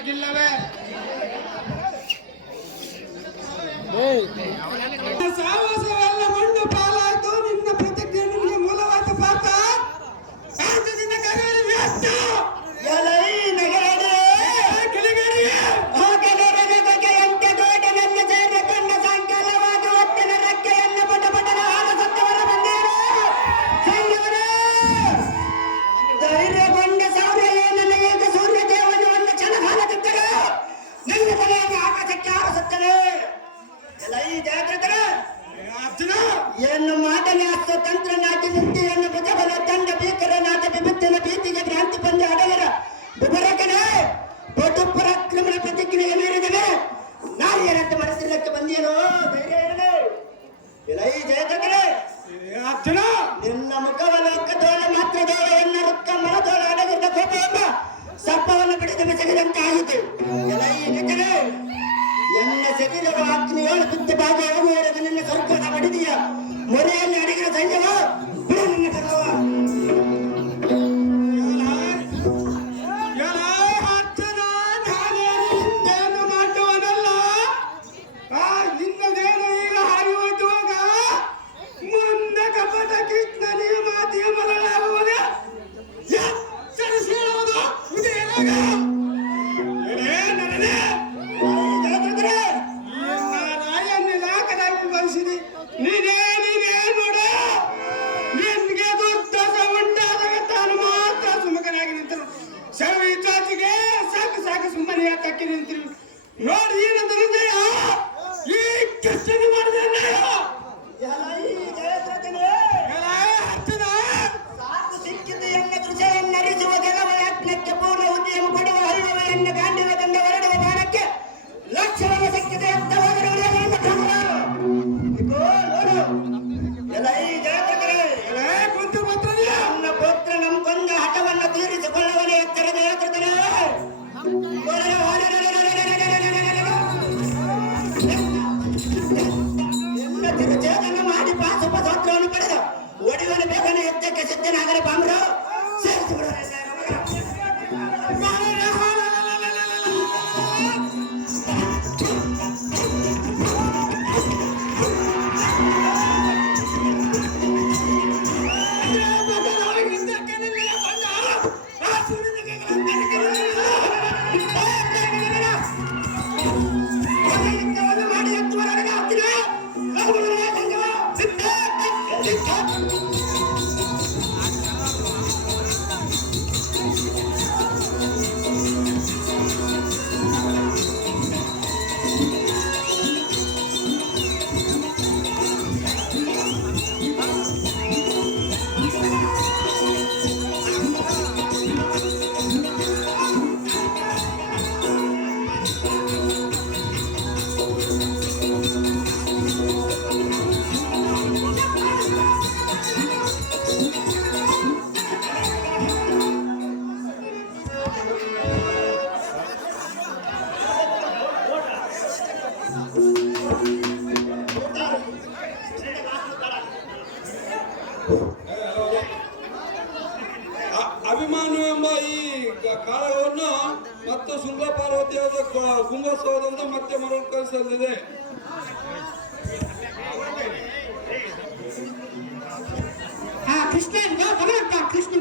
ಮಾತಿಗಿಲ್ಲವೇ? ಸಾವಾಸವೆಲ್ಲ ಮಣ್ಣು ಪಾಲಾಯ್ತು. ನಿನ್ನ ಪ್ರತಿಜ್ಞೆ ನಿಮಗೆ ಮೂಲವಾಯ್ತು ಪಾಪ. ಭಾರತದಿಂದ ಕರೆಯಲು ಎಷ್ಟು ಎನ್ನು ಮಾತನೆ ಅಸ್ತ ತಂತ್ರ ನಾಟಿ ಮುಕ್ತಿಯನ್ನು ಭುಜಬಲ ತಂಡ ಭೀಕರ ನಾಟ ವಿಭತ್ತಿನ ಭೀತಿಗೆ ಭ್ರಾಂತಿ ಪಂದ್ಯ ಅಡಗರ ವಿಭರಕನೆ ಪಟು ಪರಾಕ್ರಮಣ ಪ್ರತಿಕ್ರಿಯೆ ಮೀರಿದರೆ ನಾರಿಯರಂತೆ ಮನಸ್ಸಿಲ್ಲಕ್ಕೆ ಬಂದಿಯನೋ ಧೈರ್ಯ ಇರಲಿ. ಎಲೈ ಜಯಚಂದ್ರ ಅರ್ಜುನ, ನಿನ್ನ ಮುಖವಲೋಕ ದೋಳ ಮಾತ್ರ ದೋಳ ಎನ್ನ ರುಕ್ಕ ಮನದೋಳ ಅಡಗಿದ್ದ ಕೋಪವನ್ನು ಸರ್ಪವನ್ನು ಬಿಡಿದು ಬೆಸಗಿದಂತಾಯಿತು. ಎಲೈ ನಿಜನೇ ಎನ್ನ ಶರೀರದ ಅಗ್ನಿಯೋಳು ಬಿದ್ದ ಭಾಗ ಹೋಗುವವರೆಗೆ ನಿನ್ನ ಸ್ವರ್ಗದ ಬಡಿದೆಯ ಮೊರೆಯಲ್ಲಿ ಅಡಗಿನ ಸೈನ್ಯವ ಬಿಡು ನಿನ್ನ ಕರವ. ಅರ್ಜುನ, ನಾನೇನು ಮಾಡುವನಲ್ಲ. ನಿನ್ನದೇನು ಈಗ ಹಾರಿ ಹೋಗುವಾಗ ಮುಂದೆ ಕಪಟ ಕೃಷ್ಣನಿಗೆ ಮಾತಿಗೆ ಮರಳಾಗುವಾಗ ಎಚ್ಚರಿಸಿ ಹೇಳುವುದು ಇದೇನಾಗ ನೀನೇ ನೋಡ. ನಿನ್ಗೆ ದುರ್ದಶ ಉಂಟಾದಾಗ ತಾನು ಮಾತ್ರ ಸುಮುಖನಾಗಿ ನಿಂತರು. ಸವಿ ಚಾಚಿಗೆ ಸಾಕು ಸಾಕು ಸುಮ್ಮನೆ ತಕ್ಕಿ ನಿಂತಿರು. ನೋಡಿ ಏನಂತ ಹೃದಯ ಈ ಕೃಷ್ಣನ ಮಾಡಿದ ಸಾಕು ಸಿಕ್ಕಿದ್ದು ಎನ್ನ ದೃಶ್ಯವನ್ನರಿಸುವ ಗೆಲುವ ಯತ್ನಕ್ಕೆ ಪೂರ್ಣ ಉದ್ಯಮ ಕೊಡುವ ಹರಿಯುವ ಎನ್ನ ಗಾಂಡಿವದಿಂದ ಹೊರಡುವ ಬಾಣಕ್ಕೆ ಲಕ್ಷಣವ ಸಿಕ್ಕಿದೆ ಅಂತ ಹೋದರೆ ನನ್ನ ಪುತ್ರ ನಮ್ಮ ಕೊಂದ ಹಠವನ್ನು ತೀರಿಸಿಕೊಳ್ಳುವನೇ ಎತ್ತರದ ಯಾತ್ರತನೇ. ಎನ್ನ ತಿರುಚೇತನ ಮಾಡಿ ಪಾಶುಪಸೋತ್ರವನ್ನು ಪಡೆದ ಒಡೆಯುವನ ಬೇಗನೆ ಯುದ್ಧಕ್ಕೆ ಸಿದ್ಧನಾಗಲಿ ಬಾಂಬ್ರು ಸೇರಿಸಿ ಬಿಡೋಣ. ಅಭಿಮಾನ ಎಂಬ ಈ ಕಾಳಗವನ್ನು ಮತ್ತು ಶೃಂಗ ಪಾರ್ವತಿಯಾದ ಕುಂಭೋತ್ಸವದಂದು ಮತ್ತೆ ಮರುಕಳಿಸಲಿದೆ. ಕೃಷ್ಣ